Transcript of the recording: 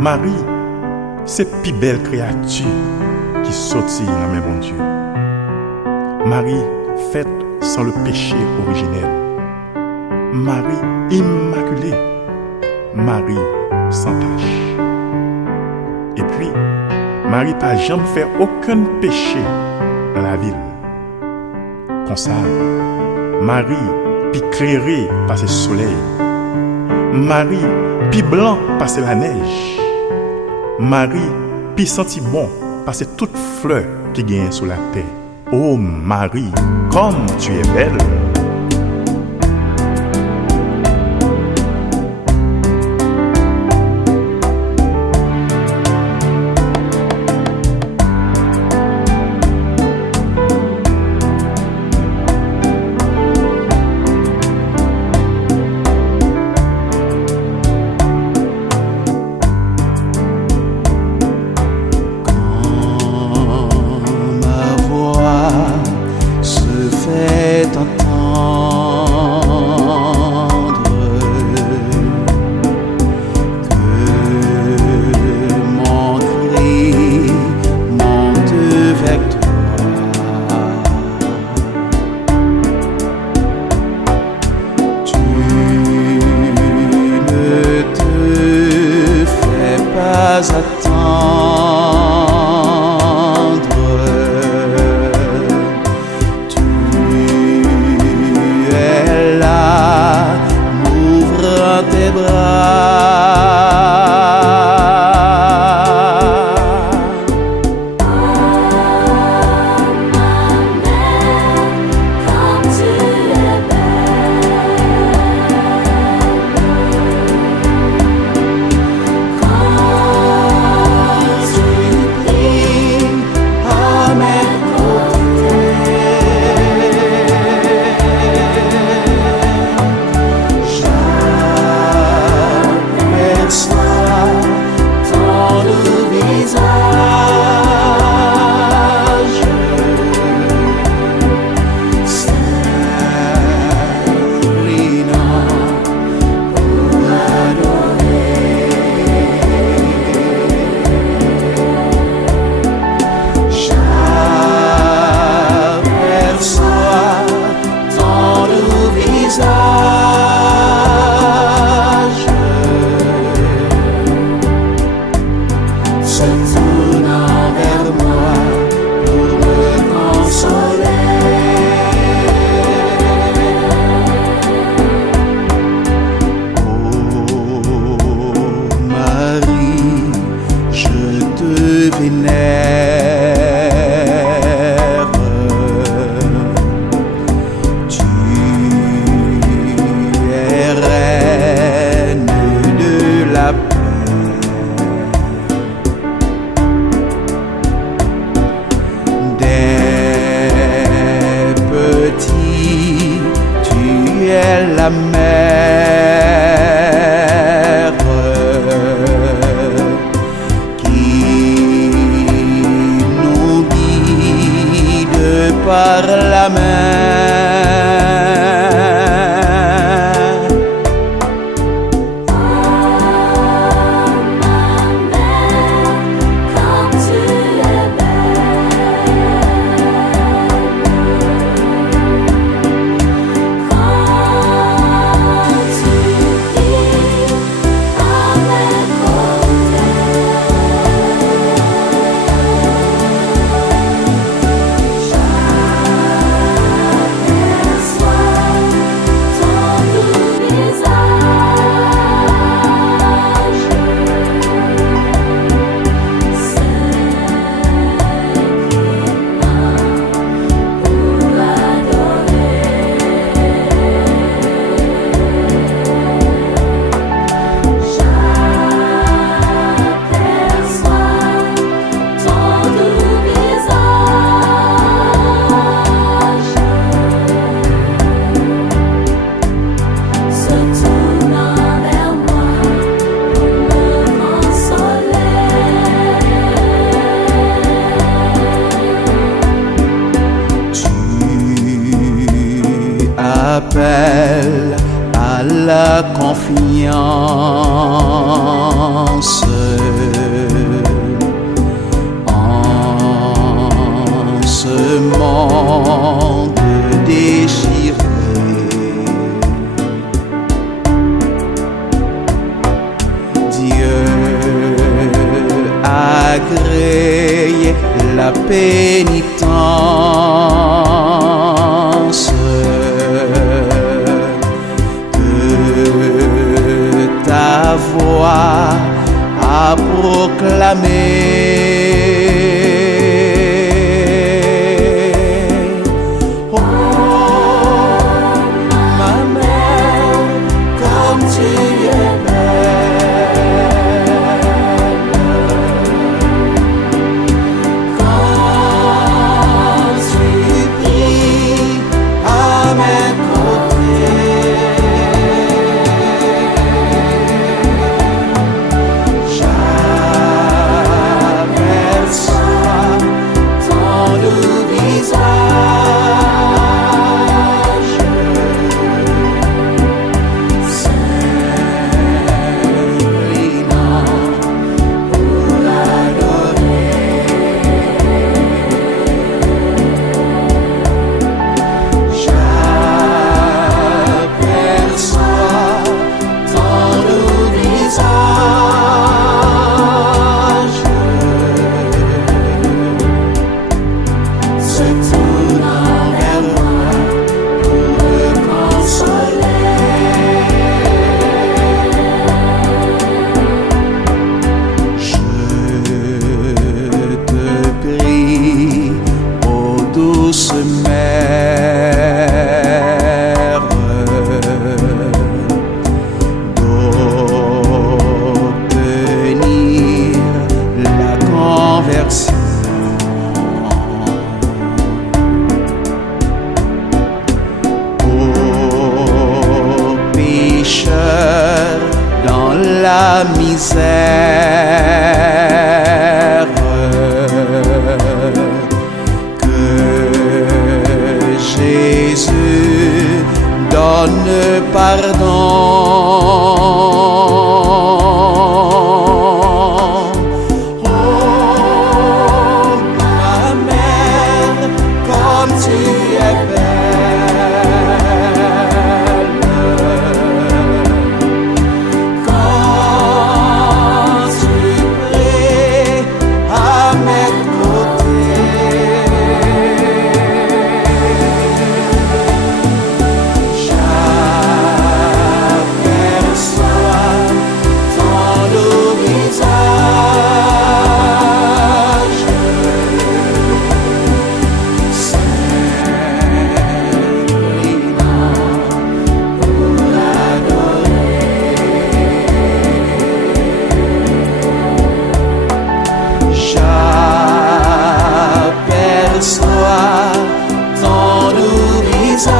Marie, c'est la plus belle créature qui sortit dans mes bon Dieu. Marie, faite sans le péché originel. Marie, immaculée. Marie, sans tache. Et puis, Marie n'a jamais fait aucun péché dans la ville. Comme ça, Marie, puis éclairée par le soleil. Marie, puis blanc par la neige. Marie, puis senti bon par toute fleur qui gagne sur la terre. Oh Marie, comme tu es belle! Attendre, tu es là, m'ouvre tes bras. La mère qui nous guide par la main. Appelle à la confiance. malgré la pénitence que ta voix a proclamé. Douce mère d'obtenir la conversion, aux pécheurs dans la misère, Jésus donne pardon. Oh, ma mère, comme tu es belle, quand tu pries à mes côtés. J'aperçois ton doux visage,